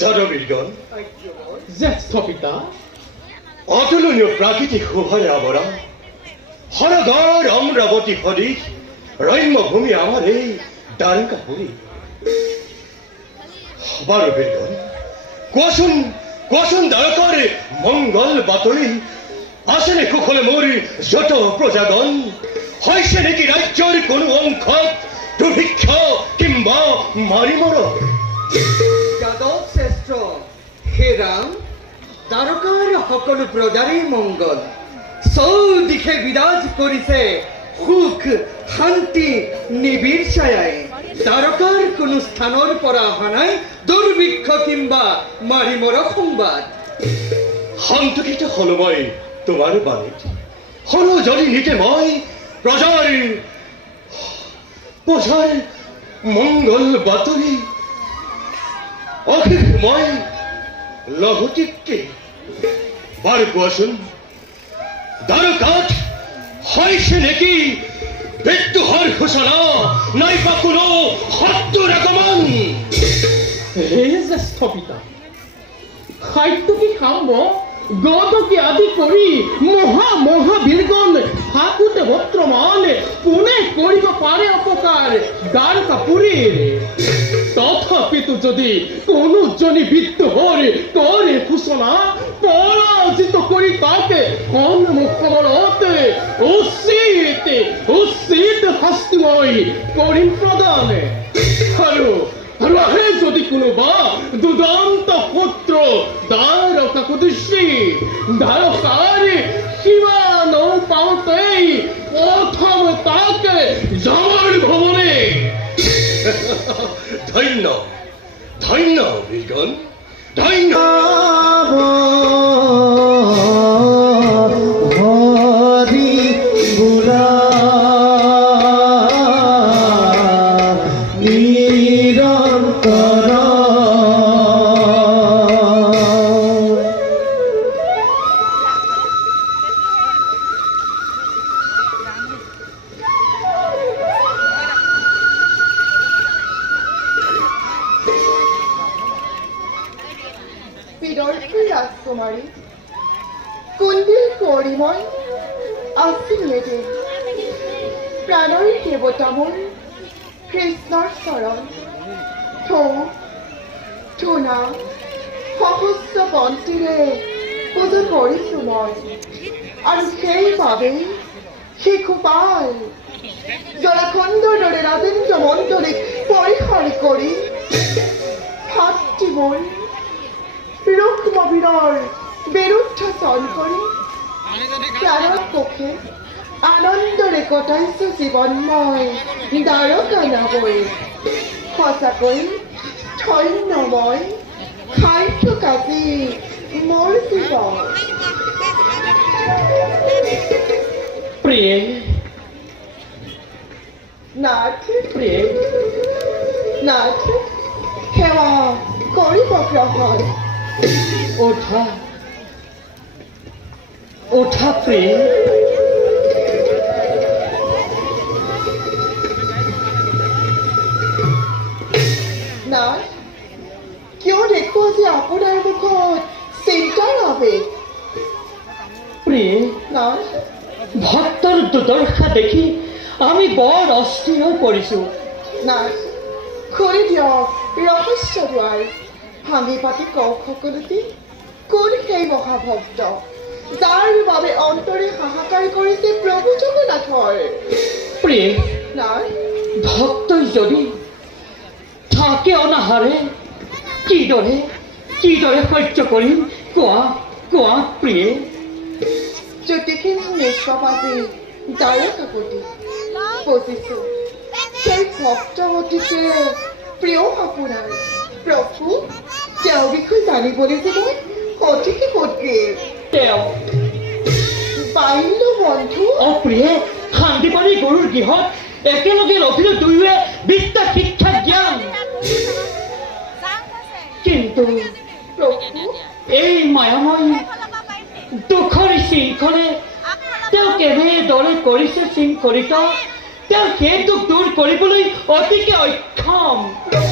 যাদবীৰগণ জ্যেষ্ঠ পিতা অতুলনীয় প্ৰাকৃতিক শোভাৰে আবৰা হৰদৰ অমৰাবতী সদৃশ ৰম্যভূমি আমাৰ এই দ্বাৰকাপুৰী। বাৰু বীৰগণ কোৱাচোন কোৱাচোন দ্বাৰকাৰ মংগল বাতৰি আছেনে কুশলে মোৰ যত প্ৰজাগণ? হৈছে নেকি ৰাজ্যৰ কোনো অংশত দুৰ্ভিক্ষ কিম্বা মাৰিমৰ? যাদৱ শ্ৰেষ্ঠ হে ৰাম, দ্বাৰকাৰ সকলো প্ৰজাৰেই মংগল। চৌদিশে বিৰাজ কৰিছে সুখ শান্তি নিবিড় ছায়াই। দ্বাৰকাৰ কোনো স্থানৰ পৰা অহা নাই দুৰ্ভিক্ষ কিম্বা মাৰিমৰ সংবাদ। সন্তোষিত হলো মই তোমাৰ বাণীত। হলো যদি নিতে মই প্ৰজাৰ মংগল বাতৰি। অশেষ মই লঘটিককে বাৰু কোৱাচোন দ্বাৰকাত হৈছে নেকি বিদ্ৰোহৰ সূচনা নাইবা কোনো শত্ৰুৰ আগমন? হে জ্যেষ্ঠ পিতা, সাত্যকী সাম্য গদকী আদি কৰি মহাবীৰগণ হাতোতে বৰ্তমান কোনে কৰিব পাৰে অপকাৰ দ্বাৰকাপুৰীৰ? তথাপিতো যদি কোনোজনী বিদ্ৰোহৰ কৰে সূচনা, পৰাজিত কৰি তাকে সন্মুখত উচিত শাস্তি মই কৰিম প্ৰদান। আৰু আহে যদি কোনোবা দুদন্ত পুত্ৰ দ্বাৰকাক উদ্দেশ্যি, দ্বাৰকাৰ সীমা নৌপাওঁতেই প্ৰথম তাকে যাবৰ ভ্ৰমণে। ধন্য ধন্য বীৰগণ ধন্য। ৰাজকুমাৰী কুন্দিল কৰিময় আছিলেতে প্ৰাণৰ দেৱতা মোৰ কৃষ্ণৰ চৰণ। ধূনা সহস্ৰ বন্তিৰে পূজা কৰিছো মই, আৰু সেইবাবেই শিশুপাল জলাখণ্ডৰ দৰে ৰাজেন্দ্ৰ মণ্ডলীক পৰিহাৰ কৰি ভাতৃ মোৰ ৰুক্মবীৰৰ বিৰুদ্ধাচৰণ কৰি প্ৰাণৰ পক্ষে আনন্দৰে কটাইছো জীৱন মই দ্বাৰকা নগৰী। সঁচাকৈ ধন্য মই খাইছো কাজি মোৰ জীৱন। প্ৰিয়ে নাথ প্ৰিয়ে নাথ সেৱা কৰিব গ্ৰহণ। ওঠা ওঠা প্ৰিয়ে। নাথ কিয় দেখো আজি আপোনাৰ মুখত চিন্তাৰ আবেগ? প্ৰিয়ে, নাথ ভক্তৰ দুৰ্দশা দেখি আমি বৰ অস্থিৰ হৈ পৰিছো। নাথ খুলি দিয়ক ৰহস্য দুৱাৰ ভাঙি পাতি কওক সকলোতে কোন সেই মহাভক্ত যাৰ বাবে অন্তৰে হাহাকাৰ কৰিছে প্ৰভু জগন্নাথৰ প্ৰিয় নাই ভক্তই যদি থাকে অনাহাৰে কিদৰে সহ্য কৰিম কোৱা কোৱা প্ৰিয়ে জ্যোতিষিনী নিষ্কপাতি দাৰে কাকতি বুজিছো সেই ভক্তৱতীকে প্ৰিয় আপোনাৰ প্ৰভু তেওঁৰ বিষয়ে জানিবলৈ যে মই অতিকে উদ্গ্ৰীৱ তেওঁ বাল্য বন্ধু অপ্ৰিয়ে শান্তিপানী গৰুৰ গৃহত একেলগে ৰখিলো দুয়োৱে বিদ্যা শিক্ষা জ্ঞান কিন্তু প্ৰভু এই মায়াময় দুখৰ শৃংখলে তেওঁ কেনেদৰে কৰিছে শৃংখলিত তেওঁ সেই দুখ দূৰ কৰিবলৈ অতিকে অক্ষম প্ৰভু